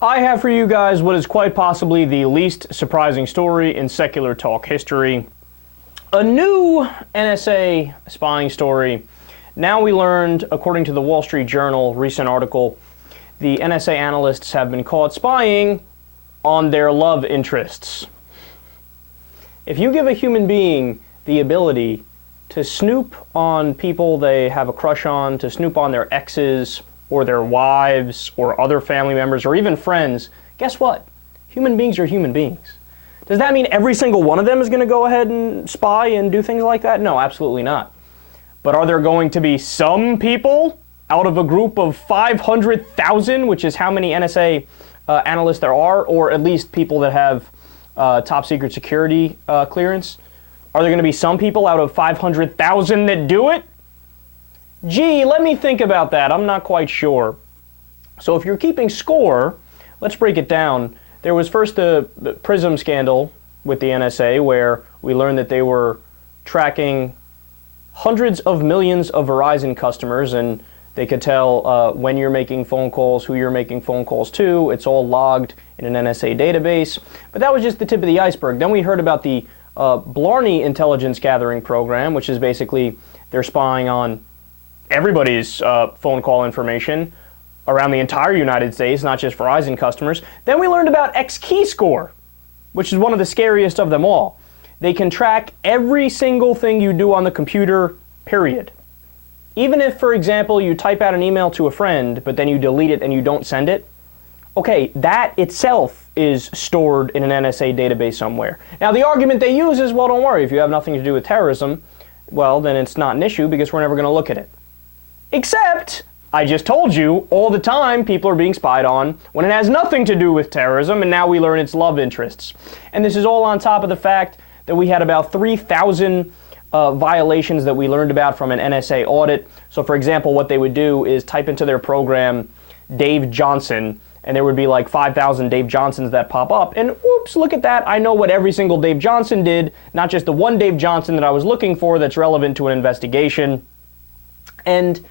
I have for you guys what is quite possibly the least surprising story in secular talk history. A new NSA spying story. Now we learned, according to the Wall Street Journal recent article, the NSA analysts have been caught spying on their love interests. If you give a human being the ability to snoop on people they have a crush on, to snoop on their exes, or their wives, or other family members, or even friends, guess what? Human beings are human beings. Does that mean every single one of them is going to go ahead and spy and do things like that? No, absolutely not. But are there going to be some people out of a group of 500,000, which is how many NSA analysts there are, or at least people that have top secret security clearance? Are there going to be some people out of 500,000 that do it? Gee, let me think about that. I'm not quite sure. So if you're keeping score, let's break it down. There was first the PRISM scandal with the NSA, where we learned that they were tracking hundreds of millions of Verizon customers, and they could tell when you're making phone calls, who you're making phone calls to. It's all logged in an NSA database. But that was just the tip of the iceberg. Then we heard about the Blarney intelligence gathering program, which is basically they're spying on everybody's phone call information around the entire United States, not just Verizon customers. Then we learned about X-Keyscore, which is one of the scariest of them all. They can track every single thing you do on the computer, period. Even if, for example, you type out an email to a friend, but then you delete it and you don't send it, okay, that itself is stored in an NSA database somewhere. Now, the argument they use is, well, don't worry, if you have nothing to do with terrorism, well, then it's not an issue because we're never going to look at it. Except, I just told you, all the time people are being spied on when it has nothing to do with terrorism, and now we learn it's love interests. And this is all on top of the fact that we had about 3,000 violations that we learned about from an NSA audit. So for example, what they would do is type into their program Dave Johnson, and there would be like 5,000 Dave Johnsons that pop up, and whoops, look at that, I know what every single Dave Johnson did, not just the one Dave Johnson that I was looking for that's relevant to an investigation. And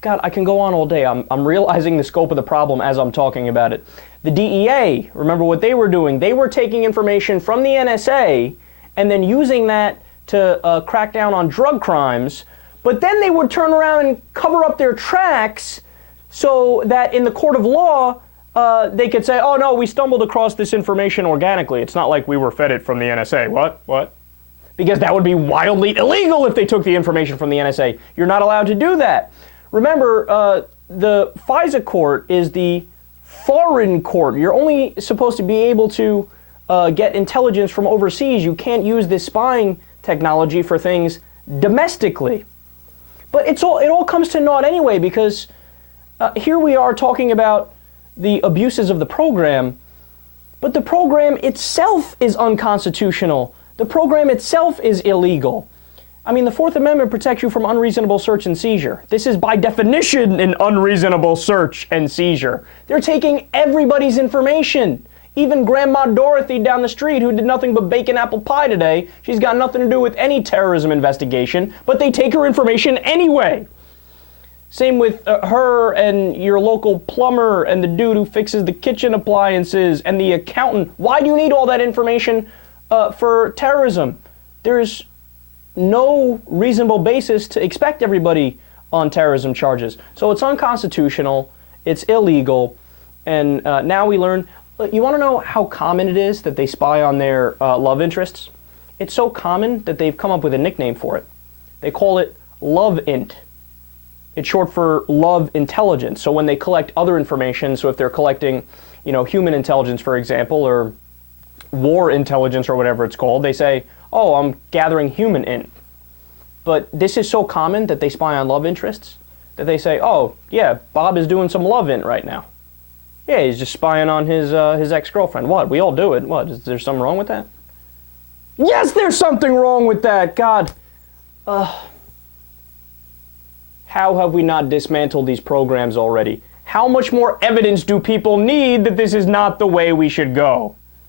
God, I can go on all day. I'm realizing the scope of the problem as I'm talking about it. The DEA, remember what they were doing? They were taking information from the NSA and then using that to crack down on drug crimes, but then they would turn around and cover up their tracks so that in the court of law, they could say, oh no, we stumbled across this information organically. It's not like we were fed it from the NSA. What? Because that would be wildly illegal if they took the information from the NSA. You're not allowed to do that. Remember, the FISA court is the foreign court. You're only supposed to be able to get intelligence from overseas. You can't use this spying technology for things domestically. But it all comes to naught anyway, because here we are talking about the abuses of the program, but the program itself is unconstitutional. The program itself is illegal. I mean, the Fourth Amendment protects you from unreasonable search and seizure. This is by definition an unreasonable search and seizure. They're taking everybody's information. Even Grandma Dorothy down the street, who did nothing but bake an apple pie today, she's got nothing to do with any terrorism investigation, but they take her information anyway. Same with her and your local plumber and the dude who fixes the kitchen appliances and the accountant. Why do you need all that information for terrorism? There's no reasonable basis to expect everybody on terrorism charges. So it's unconstitutional, it's illegal, and now we learn. You want to know how common it is that they spy on their love interests? It's so common that they've come up with a nickname for it. They call it LOVEINT. It's short for love intelligence. So when they collect other information, so if they're collecting, human intelligence, for example, or war intelligence or whatever it's called, they say, oh, I'm gathering human int. But this is so common that they spy on love interests that they say, oh, yeah, Bob is doing some love int right now. Yeah, he's just spying on his ex-girlfriend. What? We all do it. What? Is there something wrong with that? Yes, there's something wrong with that. God. How have we not dismantled these programs already? How much more evidence do people need that this is not the way we should go?